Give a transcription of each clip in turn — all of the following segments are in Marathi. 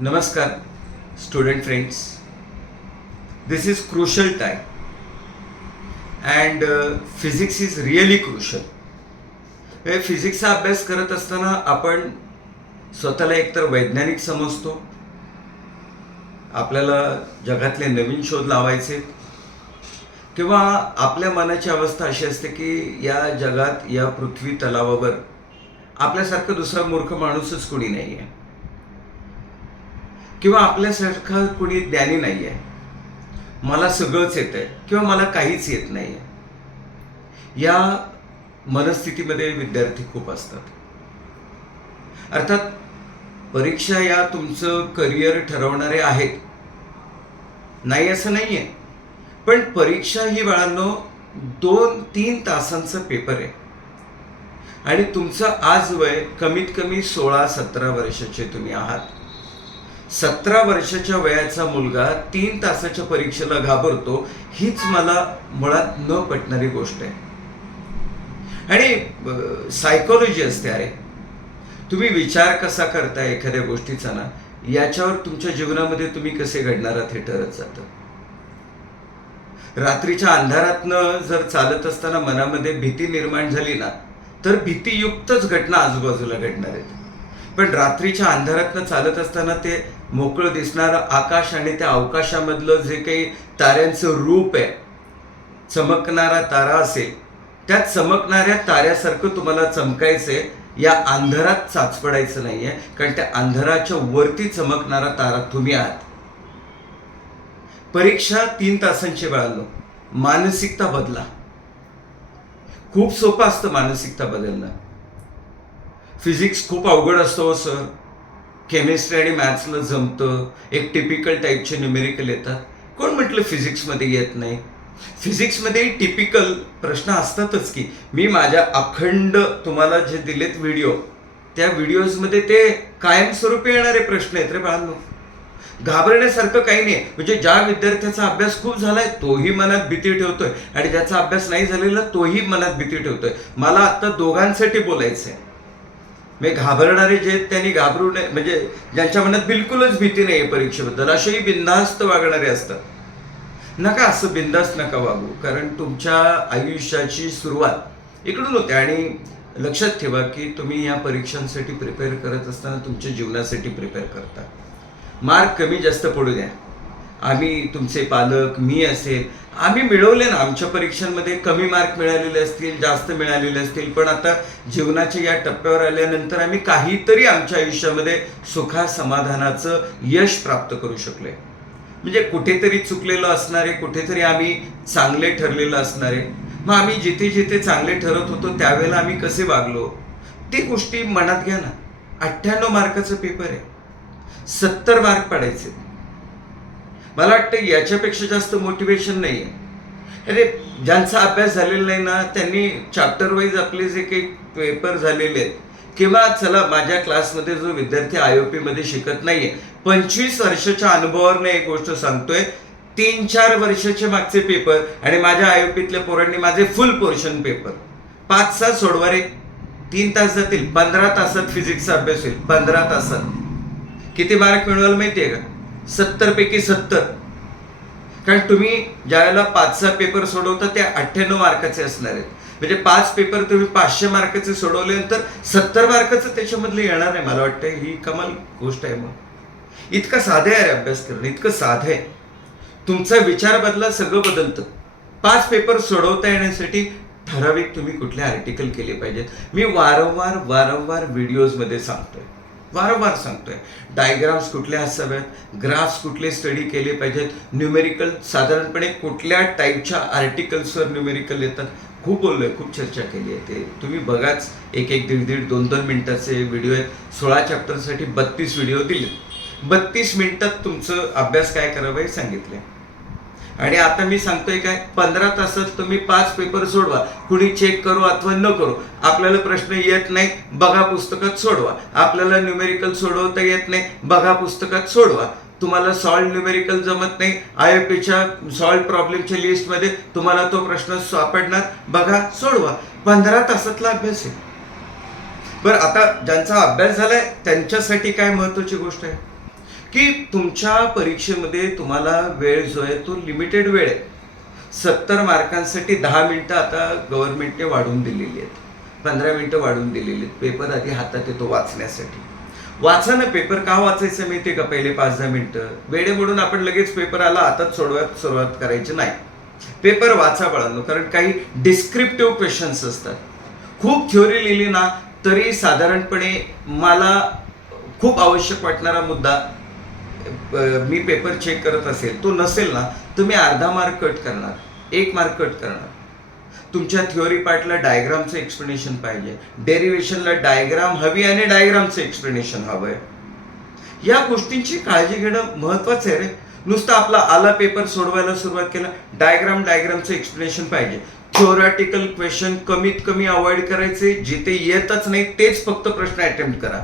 Namaskar, student friends. This is crucial time, and physics is really crucial. फिजिक्सचा अभ्यास करत असताना आपण स्वतःला एकतर वैज्ञानिक समजतो, आपल्याला जगातले नवीन शोध लावायचे, किंवा आपल्या मनाची अवस्था अशी असते की या जगात, या पृथ्वी तलावावर आपल्यासारखं दुसरा मूर्ख माणूसच कुणी नाही आहे, किंवा आपल्यासारखं कुणी ज्ञानी नाही आहे. मला सगळंच येतं आहे किंवा मला काहीच येत नाही आहे, या मनस्थितीमध्ये विद्यार्थी खूप असतात. अर्थात परीक्षा या तुमचं करिअर ठरवणारे आहेत, नाही असं नाही आहे, पण परीक्षा ही बाळांनो 2-3 तासांचा पेपर आहे. आणि तुमचं आज वय कमीत कमी 16-17 वर्षाचे तुम्ही आहात. 17 वर्षाच्या वयाचा मुलगा 3 तासाच्या परीक्षेला घाबरतो, हीच मला मुळात न पटणारी गोष्ट आहे. आणि सायकोलॉजी असते. अरे तुम्ही विचार कसा करताय एखाद्या गोष्टीचा ना, याच्यावर तुमच्या जीवनामध्ये तुम्ही कसे घडणार आहात हे ठरत जातं. रात्रीच्या अंधारातनं जर चालत असताना मनामध्ये भीती निर्माण झाली ना, तर भीतीयुक्तच घटना आजूबाजूला घडणार आहेत. पण रात्रीच्या अंधारातनं चालत असताना ते मोकळं दिसणारं आकाश आणि त्या अवकाशामधलं जे काही ताऱ्यांचं रूप आहे, चमकणारा तारा असेल, त्या चमकणाऱ्या ताऱ्यासारखं तुम्हाला चमकायचंय. या अंधारात चाचपडायचं नाहीये, कारण त्या अंधाराच्या वरती चमकणारा तारा तुम्ही आहात. परीक्षा 3 तासांची बाळांनो. मानसिकता बदला. खूप सोपं असतं मानसिकता बदलणं. फिजिक्स खूप अवघड असतो सर, केमिस्ट्री आणि मॅथ्सला जमतं, एक टिपिकल टाईपचे न्यूमेरिकल येतात. कोण म्हटलं फिजिक्समध्ये येत नाही? फिजिक्समध्ये टिपिकल प्रश्न असतातच की. मी माझ्या अखंड तुम्हाला जे दिलेत व्हिडिओ, त्या व्हिडिओजमध्ये ते कायमस्वरूपी येणारे प्रश्न आहेत रे बाळांनो. घाबरण्यासारखं काही नाही. म्हणजे ज्या विद्यार्थ्याचा अभ्यास खूप झालाय तोही मनात भीती ठेवतोय, आणि ज्याचा अभ्यास नाही झालेला तोही मनात भीती ठेवतोय. मला आता दोघांसाठी बोलायचं आहे. मी घाबरणारे जे त्यांनी घाबरू नये, म्हणजे ज्यांच्या मनात बिलकुलच भीती नाही आहे परीक्षेबद्दल, असेही बिनधास्त वागणारे असतात. नका असं बिनधास्त नका वागू, कारण तुमच्या आयुष्याची सुरुवात इकडून होते. आणि लक्षात ठेवा की तुम्ही या परीक्षांसाठी प्रिपेअर करत असताना तुमच्या जीवनासाठी प्रिपेअर करता. मार्क कमी जास्त पडू द्या. आम्ही तुमचे पालक, मी असेल, आम्ही मिळवले ना आमच्या परीक्षांमध्ये. कमी मार्क मिळालेले असतील, जास्त मिळालेले असतील, पण आता जीवनाच्या या टप्प्यावर आल्यानंतर आम्ही काहीतरी आमच्या आयुष्यामध्ये सुखा समाधानाचं यश प्राप्त करू शकलोय. म्हणजे कुठेतरी चुकलेलो असणारे, कुठेतरी आम्ही चांगले ठरलेलं असणारे. मग आम्ही जिथे जिथे चांगले ठरत होतो त्यावेळेला आम्ही कसे वागलो, ते गोष्टी मनात घ्या ना. 98 मार्काचा पेपर आहे, 70 मार्क पडायचे. मला वाटतं याच्यापेक्षा जास्त मोटिवेशन नाही आहे. अरे ज्यांचा अभ्यास झालेला नाही ना, त्यांनी चॅप्टर वाईज आपले जे काही पेपर झालेले आहेत, किंवा चला माझ्या क्लासमध्ये जो विद्यार्थी IOP मध्ये शिकत नाहीये, 25 वर्षाच्या अनुभवावरनं एक गोष्ट सांगतोय, 3-4 वर्षाचे मागचे पेपर आणि माझ्या IOPतल्या पोरांनी माझे फुल पोर्शन पेपर 5-6 सोडवा रे. 3 तास जातील, 15 तासात फिजिक्सचा अभ्यास होईल. 15 तासात किती मार्क मिळवाल माहितीये का? 70 पैकी 70. कारण तुम्ही ज्यावेळेला 5-6 पेपर सोडवता ते 98 मार्काचे असणार आहेत. म्हणजे 5 पेपर तुम्ही 500 मार्काचे सोडवल्यानंतर 70 मार्काचं त्याच्यामधलं येणार आहे. मला वाटतं ही कमाल गोष्ट आहे. मग इतकं साधं आहे अभ्यास करणं, इतकं साधं आहे. तुमचा विचार बदला, सगळं बदलतं. 5 पेपर सोडवता येण्यासाठी ठराविक तुम्ही कुठले आर्टिकल केले पाहिजेत. मी वारंवार व्हिडिओजमध्ये वारंवार सांगतोय. डायग्राम्स कुठले असाव्यात, ग्राफ्स कुठले स्टडी केले पाहिजेत, न्यूमेरिकल साधारणपणे कुठल्या टाईपच्या आर्टिकल्सवर न्यूमेरिकल येतात. खूप बोललोय, खूप चर्चा केली आहे. ते तुम्ही बघाच. 1-1, 1.5, 2-2 मिनिटाचे व्हिडिओ आहेत. 16 चॅप्टरसाठी 32 व्हिडिओ दिले. 32 मिनिटात तुमचं अभ्यास काय करावं हे सांगितलंय. आणि आता मी सांगतोय काय, 15 तासात तुम्ही 5 पेपर सोडवा. कुणी चेक करो अथवा न करो. आपल्याला प्रश्न येत नाही, बघा पुस्तकात सोडवा. आपल्याला न्यूमेरिकल सोडवता येत नाही, बघा पुस्तकात सोडवा. तुम्हाला सॉल्व न्यूमेरिकल जमत नाही, IOPच्या सॉल्व प्रॉब्लेमच्या लिस्टमध्ये तुम्हाला तो प्रश्न सापडणार, बघा सोडवा. 15 तासातला अभ्यास आहे. बरं, आता ज्यांचा अभ्यास झालाय त्यांच्यासाठी काय महत्वाची गोष्ट आहे की तुमच्या परीक्षेमध्ये तुम्हाला वेळ जो आहे तो लिमिटेड वेळ आहे. 70 मार्कांसाठी 10 मिनिटं आता गव्हर्नमेंटने वाढवून दिलेली आहेत, 15 मिनिटं वाढवून दिलेली आहेत. पेपर आधी हातात येतो वाचण्यासाठी. वाचा ना पेपर. का वाचायचं माहिती आहे का? पहिले 5-10 मिनिटं वेळे म्हणून आपण लगेच पेपर आला हातात सोडवायला सुरुवात करायची नाही. पेपर वाचा बाळांनो, कारण काही डिस्क्रिप्टिव्ह क्वेश्चन्स असतात. खूप थ्योरी लिहिली ना तरी साधारणपणे मला खूप आवश्यक वाटणारा मुद्दा मी पेपर चेक करत असेल तो नसेल ना तर मी अर्धा मार्क कट करणार, 1 मार्क कट करणार. तुमच्या थ्योरी पार्टला डायग्रामचं एक्सप्लेनेशन पाहिजे, डेरिव्हेशनला डायग्राम हवी आणि डायग्रामचं एक्सप्लेनेशन हवंय. या गोष्टींची काळजी घेणं महत्वाचं आहे रे. नुसतं आपला आला पेपर सोडवायला सुरुवात केला, डायग्रामचं एक्सप्लेनेशन पाहिजे. थ्योरेटिकल क्वेश्चन कमीत कमी अवॉइड करायचे, जिथे येतच नाही तेच फक्त प्रश्न अटेम्प्ट करा.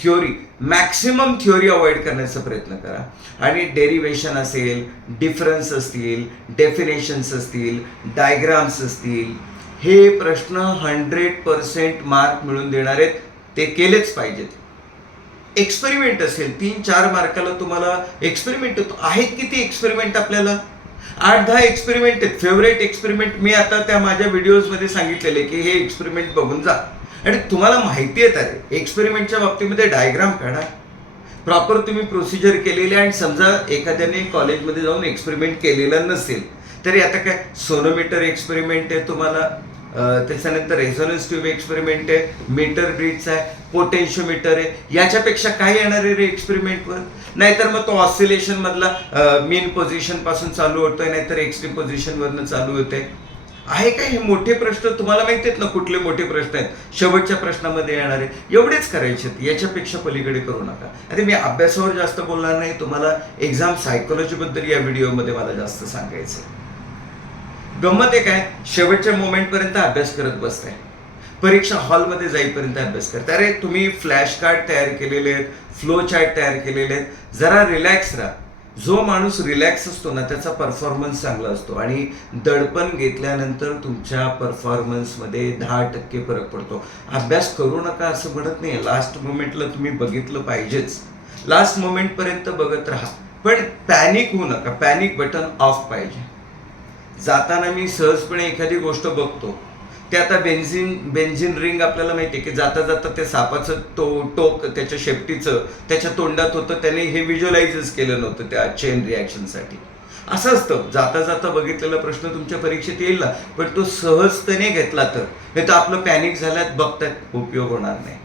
थ्योरी मॅक्सिमम थ्योरी अवॉइड करण्याचा प्रयत्न करा. आणि डेरिव्हेशन असेल, डिफरन्स असतील, डेफिनेशन्स असतील, डायग्राम्स असतील, हे प्रश्न 100% मार्क मिळून देणार आहेत, ते केलेच पाहिजेत. एक्सपेरिमेंट असेल 3-4 मार्काला तुम्हाला एक्सपेरिमेंट होतो. आहेत किती एक्सपेरिमेंट आपल्याला? 8-10 एक्सपेरिमेंट आहेत. फेवरेट एक्सपेरिमेंट मी आता त्या माझ्या व्हिडिओजमध्ये सांगितलेले की हे एक्सपेरिमेंट बघून जा. आणि तुम्हाला माहिती आहे तर एक्सपेरिमेंटच्या बाबतीमध्ये डायग्राम काढा, प्रॉपर तुम्ही प्रोसिजर केलेली. आणि समजा एखाद्याने कॉलेजमध्ये जाऊन एक्सपेरिमेंट केलेलं नसेल तरी आता काय सोनोमीटर एक्सपेरिमेंट आहे तुम्हाला, त्याच्यानंतर रेझोनन्स ट्यूब एक्सपेरिमेंट आहे, मीटर ब्रिजचा आहे, पोटेन्शियोमीटर आहे. याच्यापेक्षा काय येणार आहे रे एक्सपेरिमेंटवर? नाहीतर मग तो ऑसिलेशन मधला मीन पोझिशन पासून चालू होतोय, नाहीतर एक्स्ट्रीम पोझिशन वरनं चालू होते. आहे काय? हे मोठे प्रश्न तुम्हाला माहिती आहेत ना कुठले मोठे प्रश्न आहेत? शेवटच्या प्रश्नामध्ये येणारे एवढेच करायचे, याच्यापेक्षा पलीकडे करू नका. आता मी अभ्यासावर जास्त बोलणार नाही, तुम्हाला एक्झाम सायकोलॉजी बद्दल या व्हिडिओमध्ये मला जास्त सांगायचं. गंमत आहे काय, शेवटच्या मोमेंट पर्यंत अभ्यास करत बसताय, परीक्षा हॉलमध्ये जाईपर्यंत अभ्यास करताय. अरे तुम्ही फ्लॅश कार्ड तयार केलेले आहेत, फ्लो चार्ट तयार केलेले आहेत, जरा रिलॅक्स राहा. जो माणूस रिलॅक्स असतो ना त्याचा परफॉर्मन्स चांगला असतो. आणि दडपण घेतल्यानंतर तुमच्या परफॉर्मन्समध्ये 10% फरक पडतो. अभ्यास करू नका असं म्हणत नाही, लास्ट मोमेंटला तुम्ही बघितलं पाहिजेच, लास्ट मोमेंटपर्यंत बघत राहा. पण पॅनिक होऊ नका, पॅनिक बटन ऑफ पाहिजे. जाताना मी सहजपणे एखादी गोष्ट बघतो, ते आता बेन्झिन रिंग आपल्याला माहिती आहे की जाता जाता ते सापाचं टोक त्याच्या शेपटीचं त्याच्या तोंडात होतं, त्याने हे व्हिज्युअलाइजच केलं नव्हतं त्या चेन रिॲक्शनसाठी. असं असतं, जाता जाता बघितलेला प्रश्न तुमच्या परीक्षेत येईल ना, पण तो सहजतेने घेतला तर, नाही तर आपलं पॅनिक झाल्यात बघतायत उपयोग होणार नाही.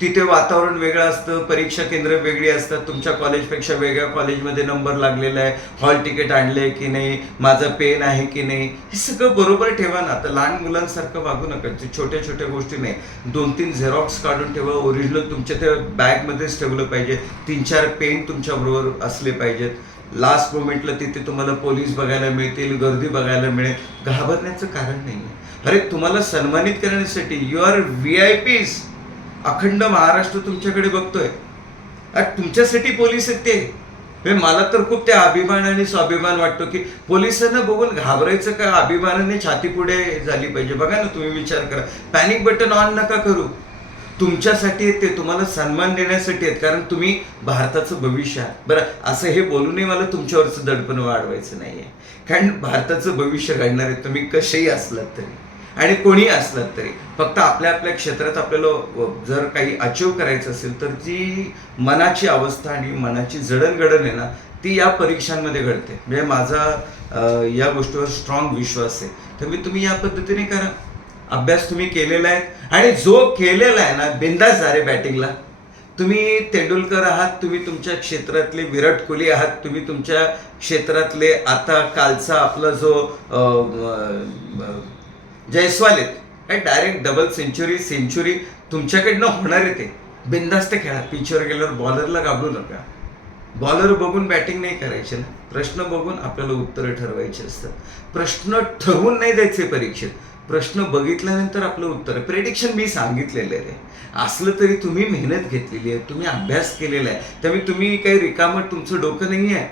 तिथे वातावरण वेगळं असतं, परीक्षा केंद्र वेगळी असतात, तुमच्या कॉलेजपेक्षा वेगळ्या कॉलेजमध्ये नंबर लागलेला आहे, हॉल तिकीट आणलंय की नाही, माझा पेन आहे की नाही, हे सगळं बरोबर ठेवा ना. आता लहान मुलांसारखं वागू नका, छोट्या छोट्या गोष्टी नाही. 2-3 झेरॉक्स काढून ठेवा, ओरिजिनल तुमच्या त्या बॅगमध्येच ठेवलं पाहिजे. 3-4 पेन तुमच्या बरोबर असले पाहिजेत. लास्ट मोमेंटला तिथे तुम्हाला पोलीस बघायला मिळतील, गर्दी बघायला मिळेल, घाबरण्याचं कारण नाही. अरे तुम्हाला सन्मानित करण्यासाठी यू आर VIPs. अखंड महाराष्ट्र तुमच्याकडे बघतोय, तुमच्यासाठी पोलीस आहेत ते. मला तर खूप त्या अभिमान आणि स्वाभिमान वाटतो की पोलिसांना बघून घाबरायचं का, अभिमानाने छाती पुढे झाली पाहिजे. बघा ना, तुम्ही विचार करा, पॅनिक बटन ऑन नका करू. तुमच्यासाठी आहेत ते, तुम्हाला सन्मान देण्यासाठी आहेत, कारण तुम्ही भारताचं भविष्य आहात. बरं, असं हे बोलूनही मला तुमच्यावरचं दडपण वाढवायचं नाहीये, कारण भारताचं भविष्य घडणार आहे तुम्ही कसेही असलात तरी आणि कोणी असलात तरी. फक्त आपल्या आपल्या क्षेत्रात आपल्याला जर काही अचीव करायचं असेल तर जी मनाची अवस्था आणि मनाची जडणघडण आहे ना, ती या परीक्षांमध्ये घडते. म्हणजे माझा या गोष्टीवर स्ट्रॉंग विश्वास आहे. तर तुम्ही या पद्धतीने करा. अभ्यास तुम्ही केलेला आहे, आणि जो केलेला आहे ना, बिंदास जा रे बॅटिंगला. तुम्ही तेंडुलकर आहात, तुम्ही तुमच्या क्षेत्रातले विराट कोहली आहात, तुम्ही तुमच्या क्षेत्रातले आता कालचा आपला जो जयस्वाल आहेत, डायरेक्ट डबल सेंचुरी तुमच्याकडनं होणार आहे. ते बिंदास्त खेळा. पिचवर गेल्यावर बॉलरला घाबरू नका. बॉलर बघून बॅटिंग नाही करायची ना, प्रश्न बघून आपल्याला उत्तरं ठरवायची असतात. प्रश्न ठरवून नाही द्यायचे परीक्षेत, प्रश्न बघितल्यानंतर आपलं उत्तर. प्रेडिक्शन मी सांगितलेलं आहे असलं तरी तुम्ही मेहनत घेतलेली आहे, तुम्ही अभ्यास केलेला आहे, त्यामुळे तुम्ही काही रिकामट तुमचं डोकं नाही आहे.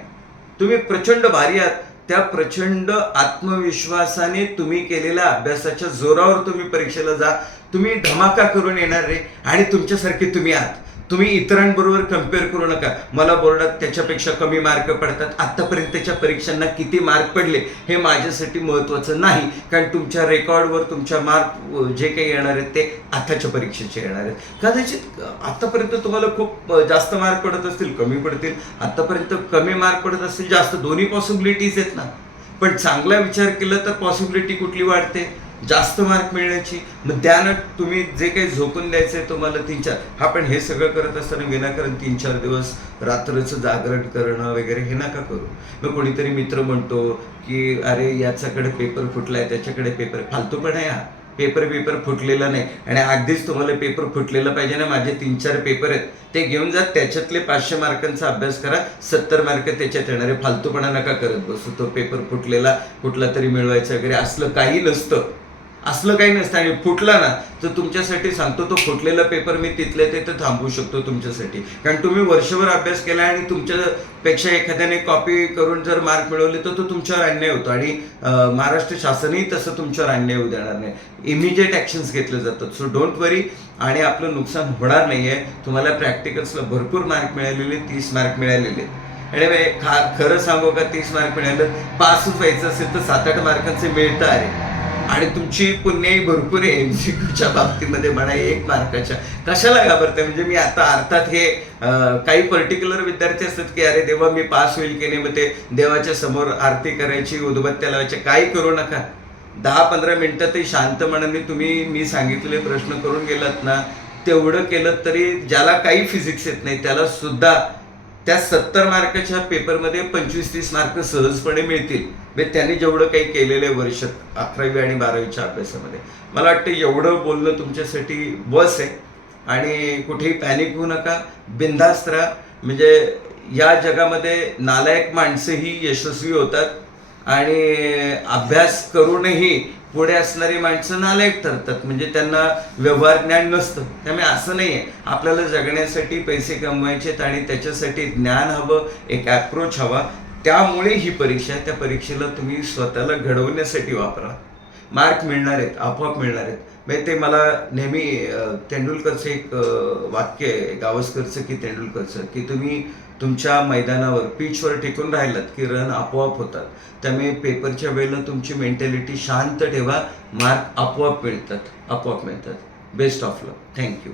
तुम्ही प्रचंड भारी आहात. त्या प्रचंड आत्मविश्वासाने तुम्ही केलेल्या अभ्यासाच्या जोरावर तुम्ही परीक्षेला जा. तुम्ही धमाका करून येणार रे, आणि तुमच्यासारखे तुम्ही आहात. तुम्ही इतरांबरोबर कम्पेअर करू नका. मला बोर्डात त्याच्यापेक्षा कमी मार्क पडतात, आत्तापर्यंतच्या परीक्षांना किती मार्क पडले हे माझ्यासाठी महत्त्वाचं नाही. कारण तुमच्या रेकॉर्डवर तुमच्या मार्क जे काही येणार आहेत ते आताच्या परीक्षेचे येणार आहेत. कदाचित आत्तापर्यंत तुम्हाला खूप जास्त मार्क पडत असतील, कमी पडतील, आत्तापर्यंत कमी मार्क पडत असतील, जास्त, दोन्ही पॉसिबिलिटीज आहेत ना. पण चांगला विचार केला तर पॉसिबिलिटी कुठली वाढते? जास्त मार्क मिळण्याची. मग त्यानं तुम्ही जे काही झोकून द्यायचं आहे तुम्हाला 3-4, हा पण हे सगळं करत असताना विनाकारण 3-4 दिवस रात्रीचं जागरण करणं वगैरे हे नका करू. मग कोणीतरी मित्र म्हणतो की अरे याच्याकडे पेपर फुटलाय, त्याच्याकडे पेपर, फालतूपणा आहे हा. पेपर फुटलेला नाही. आणि अगदीच तुम्हाला पेपर फुटलेला पाहिजे ना, माझे 3-4 पेपर आहेत ते घेऊन जा, त्याच्यातले 500 मार्कांचा अभ्यास करा, 70 मार्क त्याच्यात येणारे. फालतूपणा नका करत बसू. तो पेपर फुटलेला कुठला तरी मिळवायचा वगैरे असलं काही नसतं. आणि फुटला ना तर तुमच्यासाठी सांगतो, तो फुटलेला पेपर मी तिथल्या तिथे थांबवू शकतो तुमच्यासाठी. कारण तुम्ही वर्षभर अभ्यास केला आणि तुमच्यापेक्षा एखाद्याने कॉपी करून जर मार्क मिळवले तर तो तुमच्यावर अन्याय होतो. आणि महाराष्ट्र शासनही तसं तुमच्यावर अन्याय होऊ देणार नाही. इमिजिएट ॲक्शन्स घेतले जातात. सो डोंट वरी. आणि आपलं नुकसान होणार नाही आहे. तुम्हाला प्रॅक्टिकल्सला भरपूर मार्क मिळालेले, 30 मार्क मिळालेले. आणि खरं सांगू का, 30 मार्क मिळालं, पासच व्हायचं असेल तर 7-8 मार्कांचे मिळतं अरे. आणि तुमची पुण्याही भरपूर आहे MCQच्या बाबतीमध्ये म्हणा, 1 मार्काच्या. कशाला घाबरते? म्हणजे मी आता अर्थात हे काही पर्टिक्युलर विद्यार्थी असतात की अरे देवा मी पास होईल की नाही, मग ते देवाच्या समोर आरती करायची, उदबत्त्या लावायच्या, काही करू नका. 10-15 मिनिटातही शांत मनाने तुम्ही मी सांगितलेले प्रश्न करून गेलात ना, तेवढं केलं तरी ज्याला काही फिजिक्स येत नाही त्याला सुद्धा त्या 70 मार्काच्या पेपरमध्ये 25-30 मार्क सहजपणे मिळतील. त्यांनी जेवढं काही केलेलं आहे वर्ष 11वी आणि 12वीच्या अभ्यासामध्ये. मला वाटतं एवढं बोलणं तुमच्यासाठी बस आहे. आणि कुठेही पॅनिक होऊ नका, बिनधास्त राहा. म्हणजे या जगामध्ये नालायक माणसंही यशस्वी होतात आणि अभ्यास करूनही पुढे असणारी माणसं नालायक ठरतात. म्हणजे त्यांना व्यवहार ज्ञान नसतं. त्यामुळे असं नाही आहे. आपल्याला जगण्यासाठी पैसे कमवायचे आहेत आणि त्याच्यासाठी ज्ञान हवं, एक ॲप्रोच हवा. त्यामुळे ही परीक्षा आहे. त्या परीक्षेला तुम्ही स्वतःला घडवण्यासाठी वापरा. मार्क मिळणार आहेत, आपोआप मिळणार आहेत. म्हणजे ते मला नेहमी तेंडुलकरचं एक वाक्य आहे, गावस्करचं की तेंडुलकरचं, की तुम्ही तुमच्या मैदानावर पिचवर टिकून राहिलात की रन आपोआप होतात. त्यामुळे पेपरच्या वेळेला तुमची मेंटॅलिटी शांत ठेवा, मार्क आपोआप मिळतात. Best of luck. थँक्यू.